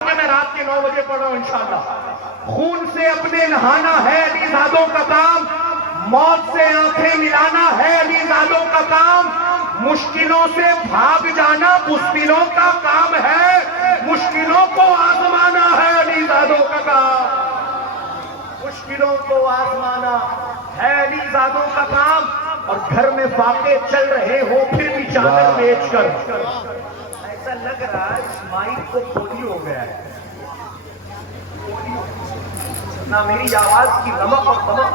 میں رات کے 9 بجے پڑھ رہا ہوں انشاءاللہ۔ خون سے اپنے نہانا ہے علی زادوں کا کام، موت سے آنکھیں ملانا ہے علی زادوں کا کام، مشکلوں سے بھاگ جانا بزدلوں کا کام ہے، مشکلوں کو آزمانا ہے علی زادوں کا کام، مشکلوں کو آزمانا ہے علی زادوں کا کام۔ اور گھر میں فاقے چل رہے ہو پھر بھی چادر بیچ کر، ایسا لگ رہا ہے اس مائک کو پولیو ہو گیا ہے، نہ میری آواز کی نمک اور دمک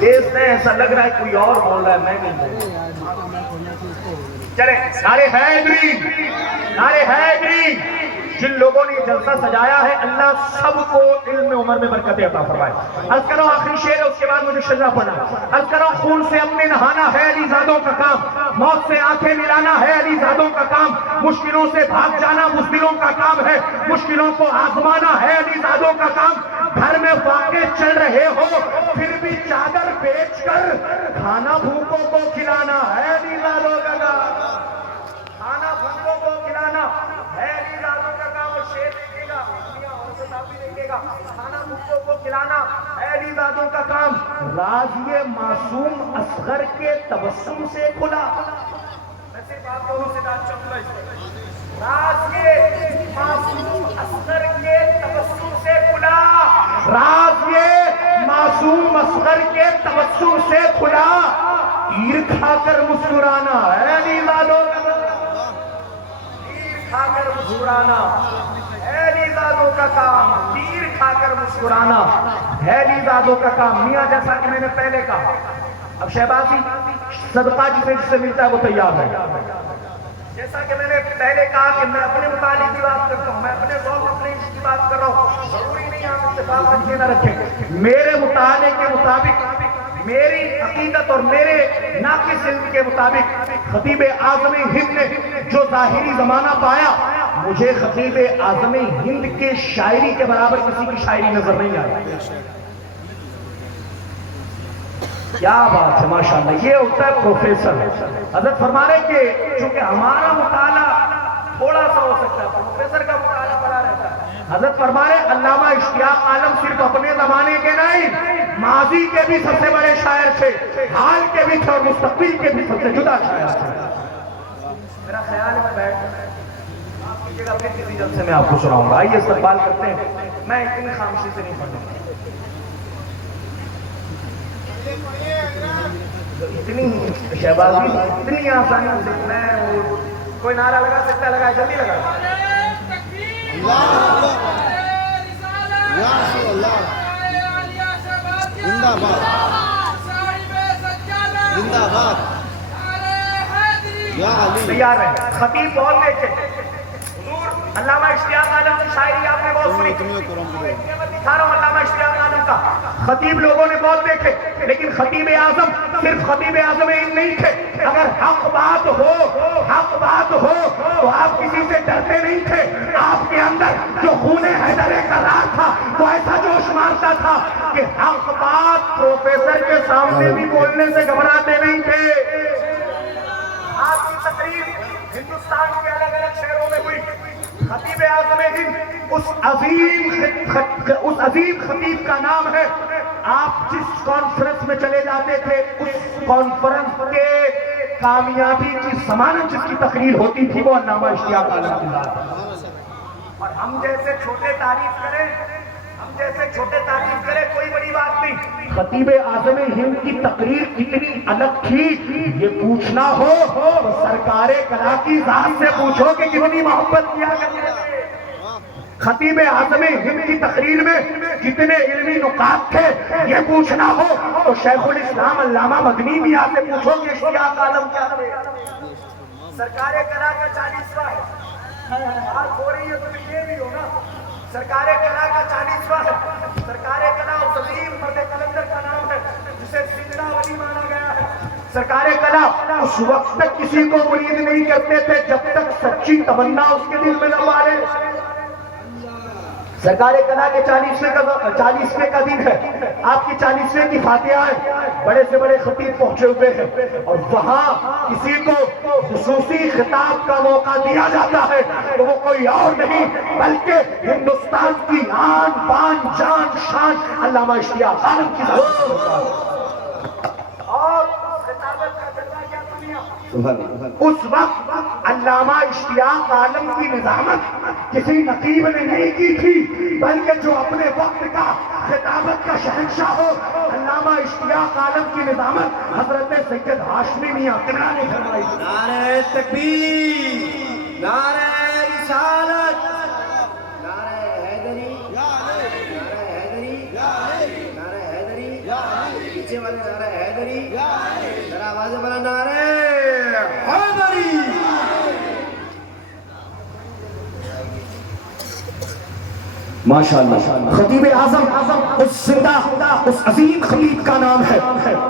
دیکھتے ہیں، ایسا لگ رہا ہے کوئی اور بول رہا ہے، میں نہیں بول رہا۔ چلے نعرے حیدری، نعرے حیدری۔ جن لوگوں نے یہ جلسہ سجایا ہے اللہ سب کو علم عمر میں برکت عطا فرمائے۔ عرض کرو آخری شعر ہے، اس کے بعد مجھے شجرہ پڑھنا ہے۔ عرض کرو خون سے اپنے نہانا ہے علی زادوں کا کام، موت سے آنکھیں ملانا ہے علی زادوں کا کام، مشکلوں سے بھاگ جانا بزدلوں کا کام ہے، مشکلوں کو آزمانا ہے علی زادوں کا کام۔ گھر میں فاقے چل رہے ہو پھر بھی چادر بیچ کر کھانا بھوکوں کو کھلانا ہے علی زادوں کا کام، کھانا بھوکوں کو کھلانا ہے علی زادوں کا کام۔ اور شعر دیکھے گا، دیکھے گا، کھانا بھوکوں کو کھلانا ہے علی زادوں کا کام۔ راز یہ معصوم اصغر کے تبسم سے کھلا، میں صرف آپ دونوں سے بات چاہوں گا، راز یہ معصوم اصغر کے تبسم سے کھلا، راز یہ معصوم اصغر کے تبسم سے کھلا، تیر کھا کر مسکرانا ہے علی زادوں کا کام، تیر کھا کر مسکرانا ہے علی زادوں کا کام، تیر کھا کر مسکرانا ہے علی زادوں کا کام۔ میاں جیسا کہ میں نے پہلے کہا، اب شہبازی صدقہ جس سے ملتا ہے وہ تیار ہے، جیسا کہ میں نے پہلے کہا کہ میں اپنے مطالعے کی بات کرتا ہوں، میں اپنے ذوق اپنے عشق کی بات کر رہا ہوں، ضروری نہیں آپ اتفاق رکھے نہ رکھیں، میرے مطالعے کے مطابق، میری عقیدت اور میرے ناقص علم کے مطابق خطیب اعظم ہند نے جو ظاہری زمانہ پایا، مجھے خطیب اعظم ہند کے شاعری کے برابر کسی کی شاعری نظر نہیں آئی۔ کیا بات ہے ماشاءاللہ، یہ ہوتا ہے پروفیسر۔ حضرت فرما رہے کہ چونکہ ہمارا مطالعہ تھوڑا سا ہو سکتا ہے، پروفیسر کا مطالعہ بڑا رہتا ہے۔ حضرت فرما رہے علامہ اشتیاق عالم صرف اپنے زمانے کے نہیں، ماضی کے بھی سب سے بڑے شاعر تھے، حال کے بھی تھے اور مستقبل کے بھی سب سے جدا شاعر تھے۔ میرا خیال ہے میں بیٹھ آپ کی جگہ پھر کسی جلسے میں آپ کو سناؤں گا، آئیے استقبال کرتے ہیں، میں اتنی خاموشی سے نہیں پڑھوں گا، اتنی شہبازی اتنی آسانی سے میں کوئی نعرہ لگا سکتا ہے، لگائے جلدی لگا۔ تیار ہے خطیب بہت دیکھے، حضور علامہ اشتیاق عالم کی شاعری آپ نے بہت سنی، دکھا رہا ہوں علامہ اشتیاق عالم کا، خطیب لوگوں نے بہت دیکھے، لیکن خطیب اعظم صرف خطیب اعظم ہند نہیں تھے، اگر حق بات ہو تو آپ کسی سے ڈرتے نہیں تھے، آپ کے اندر جو خون حیدر کرار تھا وہ ایسا جوش مارتا تھا کہ حق بات پروفیسر کے سامنے بھی بولنے سے گھبراتے نہیں تھے۔ آپ کی تقریر ہندوستان کے الگ الگ شہروں میں ہوئی، خطیب اعظم ہند اس عظیم خطیب کا نام ہے، آپ جس کانفرنس میں چلے جاتے تھے اس کانفرنس کے کامیابی کی ضمانت جس کی تقریر ہوتی تھی وہ علامہ اشتیاق عالم کی ذات۔ اور ہم جیسے چھوٹے تعریف کریں کوئی بڑی بات نہیں، خطیب اعظم ہند کی تقریر کتنی الگ تھی یہ پوچھنا ہو تو سرکار کلا کی ذات سے پوچھو کہ کتنی محبت کیا کرتے تھے۔ خطیب اعظم ہند کی تقریر میں کتنے علمی نکات تھے یہ پوچھنا ہو تو شیخ الاسلام علامہ مدنی میاں سے پوچھو کہ اشتیاق عالم کیا تھے۔ سرکار کلا کا 40واں ہے، بات ہو رہی ہے تو یہ بھی ہو نا، سرکار کلا کا 40واں ہے، سرکار کلا اس عظیم مرد قلندر کا نام ہے جسے زندہ ولی مانا گیا ہے۔ سرکار کلا اس وقت تک کسی کو مرید نہیں کرتے تھے جب تک سچی تمنا اس کے دل میں نہ پالے۔ سرکار کنا کے 40ویں کا دن ہے، آپ کی 40ویں کی فاتحہ ہے، بڑے سے بڑے خطیب پہنچے ہوئے ہیں اور وہاں کسی کو خصوصی خطاب کا موقع دیا جاتا ہے تو وہ کوئی اور نہیں بلکہ ہندوستان کی آن بان جان شان علامہ اشتیاق عالم کی اور خطابت کا ذریعہ کیا بنیا؟ اس وقت علامہ اشتیاق عالم کی نظامت کسی نقیب نے نہیں کی تھی بلکہ جو اپنے وقت کا خطابت کا شہنشاہ ہو علامہ اشتیاق عالم کی نظامت حضرت سید ہاشمی میاں قبلہ نے فرمائی. نعرہ تکبیر، نعرہ رسالت، نعرہ حیدری، نعرہ حیدری، نعرہ حیدری، پیچھے والے نعرہ حیدری، ذرا آواز بنا نعرہ حیدری. ماشاءاللہ خطیب اعظم اس زندہ اس عظیم خطیب کا نام ہے.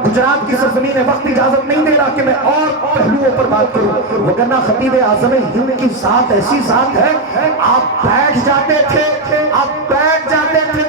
گجرات کی سرزمین وقت اجازت نہیں دے رہا کہ میں اور پہلوؤں پر بات کروں وگرنہ خطیب اعظم ہند کی ذات ایسی ذات ہے آپ بیٹھ جاتے تھے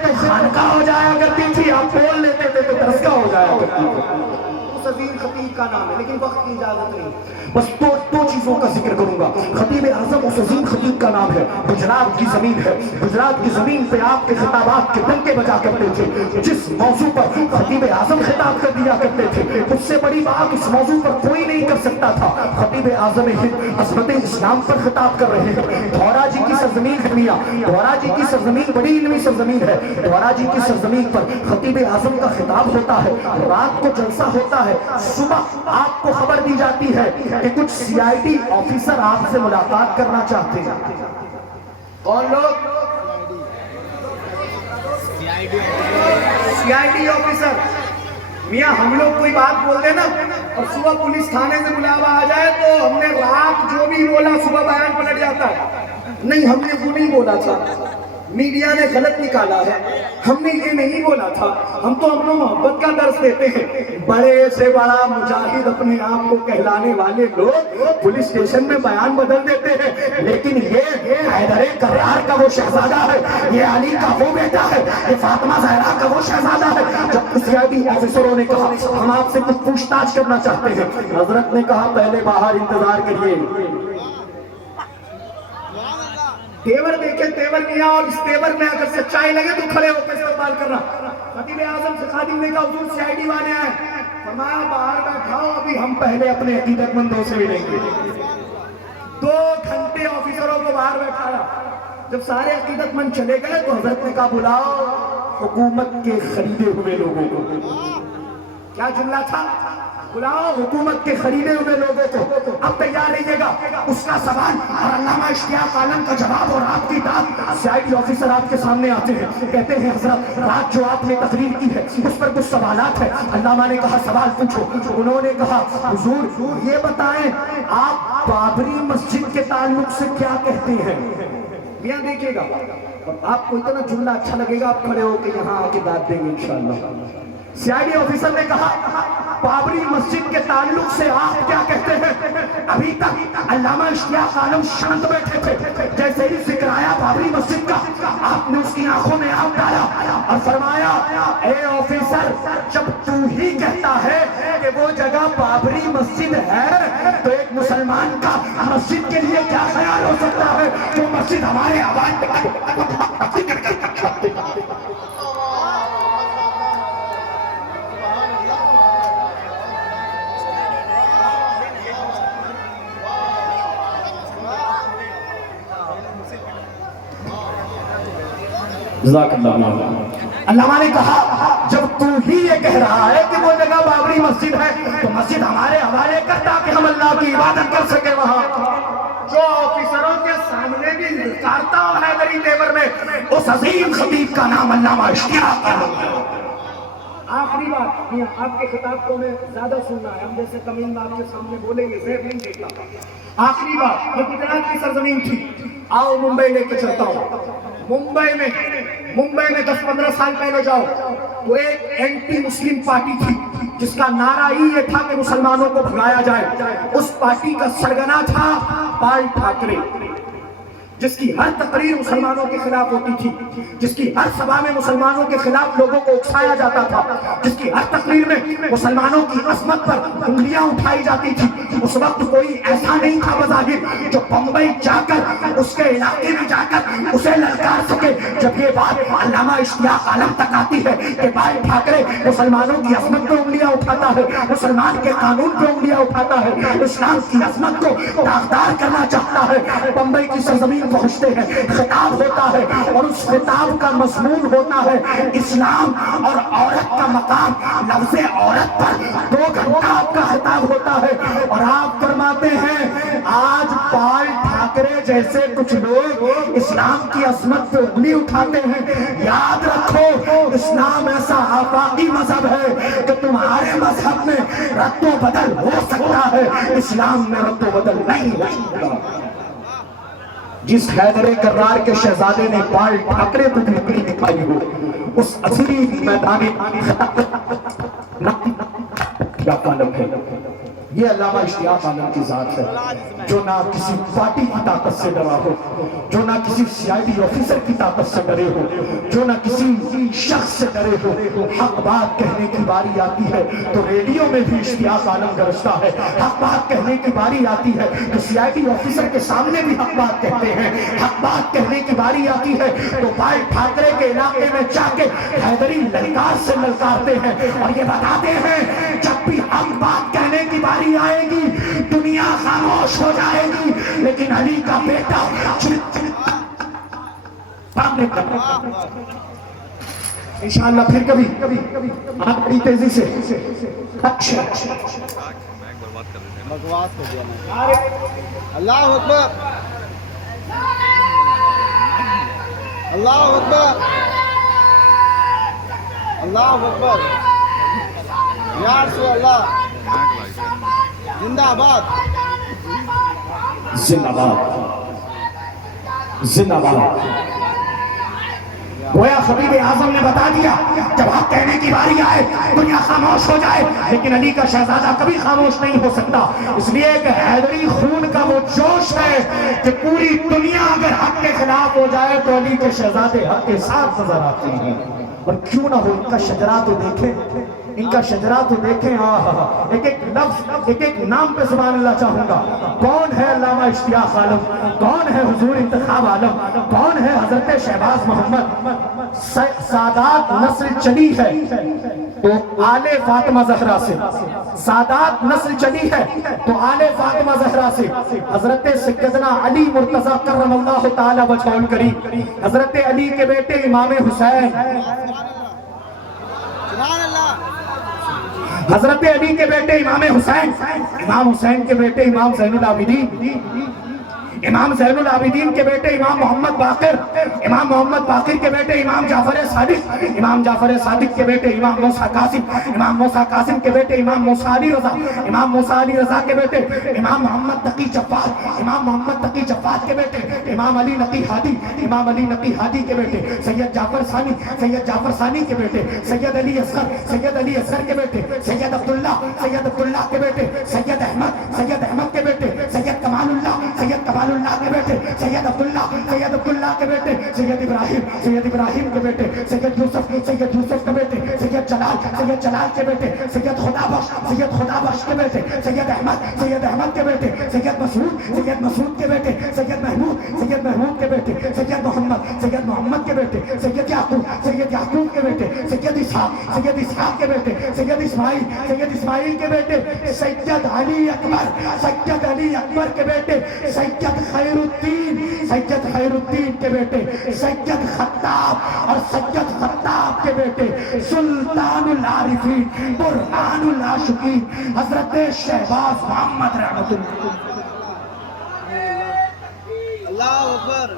تو خانقاہ ہو جایا کرتی تھی، آپ بول لیتے تھے تو درسگاہ ہو جایا کرتی تھی. اس عظیم خطیب کا نام ہے لیکن وقت کی اجازت نہیں. بس دو چیزوں کا ذکر کروں گا. خطیب اعظم اس عظیم خطیب کا نام ہے، گجرات کی زمین ہے، گجرات کی زمین پہ آپ کے خطابات کے ڈنکے بجا کرتے تھے. جس موضوع پر خطیب اعظم خطاب کر دیا کرتے تھے اس سے بڑی بات اس موضوع پر کوئی نہیں کر سکتا تھا. خطیب اعظم ہند عظمت اسلام پر خطاب کر رہے ہیں. دھورا جی کی سرزمین ہے میاں، دھورا جی کی سرزمین بڑی علمی سرزمین ہے. دھورا جی کی سرزمین پر خطیب اعظم کا خطاب ہوتا ہے، رات کو جلسہ ہوتا ہے، صبح آپ کو خبر دی جاتی ہے کہ کچھ سی آئی ڈی آفیسر آپ سے ملاقات کرنا چاہتے ہیں. کون لوگ؟ سی آئی ڈی آفیسر. میاں ہم لوگ کوئی بات بول دیں نا اور صبح پولیس تھانے سے بلاوا آ جائے تو ہم نے رات جو بھی بولا صبح بیان پلٹ جاتا ہے. نہیں ہم نے وہ نہیں بولا تھا، میڈیا نے غلط نکالا ہے، ہم نے یہ نہیں بولا تھا. ہم تو امن و محبت کا درس دیتے ہیں. بڑے سے بڑا مجاہد اپنے آپ کو کہلانے والے لوگ پولیس اسٹیشن میں بیان بدل دیتے ہیں لیکن یہ حیدر کرار کا وہ شہزادہ ہے، یہ علی کا وہ بیٹا ہے، یہ فاطمہ زہرا کا وہ شہزادہ ہے. جب سی آئی ڈی آفیسروں نے کہا ہم آپ سے کچھ پوچھ تاچھ کرنا چاہتے ہیں، حضرت نے کہا پہلے باہر انتظار کریے. تیور دیکھیں تیور کیا اور اس تیور میں اگر سچائی لگے تو کھڑے ہو کے استقبال کرنا. خطیب اعظم سے خادم نے کہا حضور سی آئی ڈی والے آئے. فرمایا باہر بیٹھاؤ ابھی ہم پہلے اپنے عقیدت مندوں سے ملیں گے. 2 گھنٹے آفیسروں کو باہر بیٹھایا. جب سارے عقیدت مند چلے گئے تو حضرت نے کہا بلاؤ حکومت کے خریدے ہوئے لوگوں کو. کیا جملہ تھا؟ بلاؤ حکومت کے خریدے ہوئے لوگوں کو. اب تیار رہیے گا اس کا سوال اور علامہ اشتیاق عالم کا جواب اور آپ کی بات. سی آئی ڈی آفیسر آپ کے سامنے آتے ہیں، کہتے ہیں حضرت رات جو آپ نے تقریر کی ہے اس پر کچھ سوالات ہیں. علامہ نے کہا سوال پوچھو. انہوں نے کہا حضور یہ بتائیں آپ بابری مسجد کے تعلق سے کیا کہتے ہیں. یہاں دیکھیے گا آپ کو اتنا جملہ اچھا لگے گا آپ کھڑے ہو کے یہاں آ کے بات دیں گے انشاءاللہ. سی آئی ڈی آفیسر نے کہا بابری مسجد کے تعلق سے آپ کیا کہتے ہیں. ابھی تک علامہ اشتیاق عالم شانت بیٹھے تھے، جیسے ہی ذکر آیا بابری مسجد کا آپ نے اس کی آنکھوں میں آنکھ ڈالا اور فرمایا اے آفیسر جب تو ہی کہتا ہے کہ وہ جگہ بابری مسجد ہے تو ایک مسلمان کا مسجد کے لیے کیا خیال ہو سکتا ہے جو مسجد ہمارے آواز علامہ نے کہا جب تو ہی یہ کہہ رہا ہے کہ وہ جگہ بابری مسجد ہے تو مسجد ہمارے حوالے کر تاکہ ہم اللہ کی عبادت کر سکے. وہاں جو آفیسروں کے سامنے بھی للکارتا اور حیدری تیور میں اس عظیم خطیب کا نام علامہ اشتیاق عالم. آخری بات آپ کے خطاب کو میں زیادہ سننا ہے، ہم جیسے کمین آپ کے سامنے بولیں گے زیب نہیں دیکھا. آخری بات یہ گجرات کی سرزمین تھی. آؤ ممبئی لے کے چلتا ہوں. ممبئی میں 10-15 سال پہلے جاؤ تو ایک اینٹی مسلم پارٹی تھی جس کا نعرہ ہی یہ تھا کہ مسلمانوں کو بھگایا جائے. اس پارٹی کا سرگنا تھا بال ٹھاکرے. جس کی ہر تقریر مسلمانوں کے خلاف ہوتی تھی، جس کی ہر سبھا میں مسلمانوں کے خلاف لوگوں کو اکسایا جاتا تھا، جس کی ہر تقریر میں مسلمانوں کی عظمت پر انگلیاں اٹھائی جاتی تھی، اس وقت کوئی ایسا نہیں تھا بظاہر جو بمبئی جا کر اس کے علاقے میں جا کر اسے للکار سکے۔ جب یہ بات علامہ اشتیاق عالم تک آتی ہے کہ بھائی ٹھاکرے مسلمانوں کی عظمت پہ انگلیاں اٹھاتا ہے، مسلمان کے قانون پہ انگلیاں اٹھاتا ہے، اسلام کی عظمت کو داغدار کرنا چاہتا ہے، بمبئی کی سرزمین پہنچتے ہیں، خطاب ہوتا ہے اور اس خطاب کا مضمون ہوتا ہے اسلام اور عورت کا مقام۔ لفظ عورت پر 2 گھنٹہ آپ کا خطاب ہوتا ہے اور آپ فرماتے ہیں آج پال ٹھاکرے جیسے کچھ لوگ اسلام کی عظمت پہ انگلی اٹھاتے ہیں۔ یاد رکھو اسلام ایسا آفاقی مذہب ہے کہ تمہارے مذہب میں رد و بدل ہو سکتا ہے، اسلام میں رد و بدل نہیں ہو سکتا۔ جس حیدر کرار کے شہزادے نے پال ٹھاکرے کو لکڑی دکھائی ہو، اس عصری میدان کیا عالم ہے۔ یہ علامہ اشتیاق عالم کی ذات ہے جو نہ کسی پارٹی کی طاقت سے ڈرا ہو، جو نہ کسی سی آئی ڈی آفیسر کی طاقت سے ڈرے ہو، جو نہ کسی شخص سے ڈرے ہو۔ حق بات کہنے کی باری آتی ہے تو ریڈیو میں بھی اشتیاق عالم گرجتا ہے، حق بات کہنے کی باری آتی ہے تو سی آئی ڈی آفیسر کے سامنے بھی حق بات کہتے ہیں، حق بات کہنے کی باری آتی ہے تو پال ٹھاکرے کے علاقے میں جا کے حیدری للکار سے للکارتے ہیں اور یہ بتاتے ہیں جب بھی حق بات کہنے کی باری آئے گی دنیا خاموش ہو جائے گی، لیکن علی کا بیٹا انشاءاللہ پھر کبھی آپ بڑی تیزی سے بکواس کر دیا میں۔ اللہ اکبر، اللہ اکبر، اللہ اکبر، یا رسول اللہ، زندہ آباد، زندہ باد، زندہ باد۔ گویا خطیب اعظم نے بتا دیا جب حق کہنے کی باری آئے دنیا خاموش ہو جائے، لیکن علی کا شہزادہ کبھی خاموش نہیں ہو سکتا، اس لیے کہ حیدری خون کا وہ جوش ہے کہ پوری دنیا اگر حق کے خلاف ہو جائے تو علی کے شہزادے حق کے ساتھ نظر آتے ہیں۔ اور کیوں نہ ہو، ان کا شجرہ تو دیکھیں، ان کا شجرہ تو دیکھیں۔ ایک ایک لفظ ایک ایک نام پہ سبحان اللہ چاہوں گا۔ کون ہے علامہ اشتیاق عالم، کون ہے حضور انتخاب عالم، کون ہے حضرت شہباز محمد۔ سادات نسل چلی ہے تو آل فاطمہ زہرا سے، سادات نسل چلی ہے تو آل فاطمہ زہرا سے، حضرت سیدنا علی مرتضی کرم اللہ تعالی وجہہ الکریم، حضرت علی کے بیٹے امام حسین، سبحان اللہ، حضرت علی کے بیٹے امام حسین، امام حسین کے بیٹے امام زین العابدین، امام زین العابدین کے بیٹے امام محمد باقر، امام محمد باقر کے بیٹے امام جعفر صادق، امام جعفر صادق کے بیٹے امام موسیٰ قاسم، امام موسیٰ قاسم کے بیٹے امام موسیٰ علی رضا، امام موسیٰ علی رضا کے بیٹے امام محمد تقی جفار، امام محمد تقی جفار کے بیٹے امام علی نقی ہادی، امام علی نقی ہادی کے بیٹے سید جعفر ثانی، سید جعفر ثانی کے بیٹے سید علی اصغر، سید علی اصغر کے بیٹے سید عبداللہ کے بیٹے سید احمد کے بیٹے سید کمال اللہ کے بیٹے سید عبداللہ کے بیٹے سید ابراہیم کے بیٹے سید یوسف کے بیٹے سید جلال کے بیٹے سید خدا بخش کے بیٹے سید احمد کے بیٹے سید مسعود کے بیٹے سید محمود کے بیٹے سید محمد کے بیٹے سید یعقوب کے بیٹے سید اسحاق کے بیٹے سید اسماعیل کے بیٹے سید علی اکبر کے بیٹے سید خیر الدین کے بیٹے سید خطاب اور سید خطاب کے بیٹے سلطان العارفین برہان العاشقین حضرت شہباز محمد رحمت اللہ اکبر،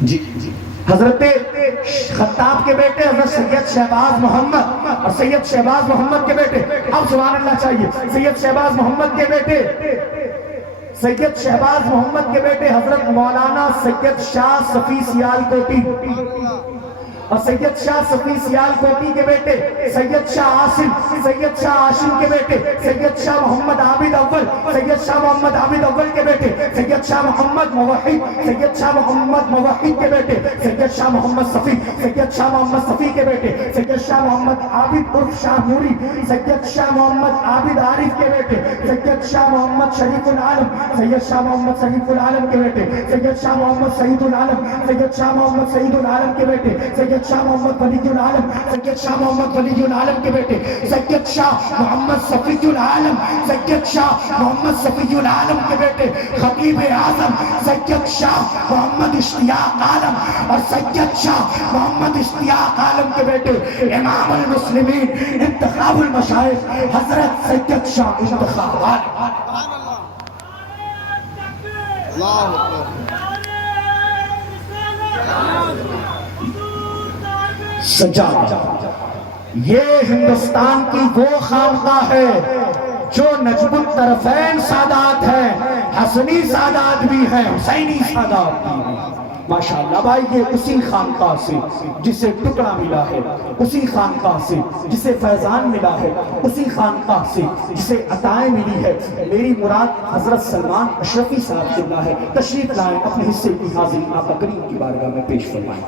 جی حضرت خطاب کے بیٹے حضرت سید شہباز محمد اور سید شہباز محمد کے بیٹے، اب سبحان اللہ چاہیے، سید شہباز محمد کے بیٹے، سید شہباز محمد کے بیٹے حضرت مولانا سید شاہ صفی سیال کوٹی اور سید شاہ صفی سیال کوٹی کے بیٹے سید شاہ عاصم کے بیٹے سید شاہ محمد عابد اول، سید شاہ محمد عابد اول کے بیٹے سید شاہ محمد موحد، سید شاہ محمد موحد کے بیٹے سید شاہ محمد صفی، سید شاہ محمد صفی کے بیٹے سید شاہ محمد عابد عرف شاہ نوری، سید شاہ محمد عابد عارف کے بیٹے سید شاہ محمد شریف العالم، سید شاہ محمد شریف العالم کے بیٹے سید شاہ محمد سعید العالم، سید شاہ محمد سعید العالم کے بیٹے سید شاہ محمد ولی العالم، سید شاہ محمد ولی العالم کے بیٹے سید شاہ محمد صفی العالم، سید شاہ محمد صفی العالم کے بیٹے خطیب اعظم سید شاہ محمد اشتیاق عالم اور سید شاہ محمد اشتیاق عالم کے بیٹے امام المسلمین انتخاب المشائخ حضرت سید شاہ انتخاب عالم۔ اللہ اکبر۔ سجاد یہ ہندوستان کی وہ خانقاہ ہے جو نجم الطرفین سادات ہیں، حسنی سادات بھی ہیں، حسینی سادات بھی ہیں۔ ماشاءاللہ بھائی یہ اسی خانقاہ سے جسے ٹکڑا ملا ہے، اسی خانقاہ سے جسے فیضان ملا ہے، اسی خانقاہ سے جسے عطائیں ملی ہے۔ میری مراد حضرت سلمان اشرفی صاحب سے اللہ ہے، تشریف لائیں اپنے حصے کی حاضری آقا کریم کی بارگاہ میں پیش فرمائیں۔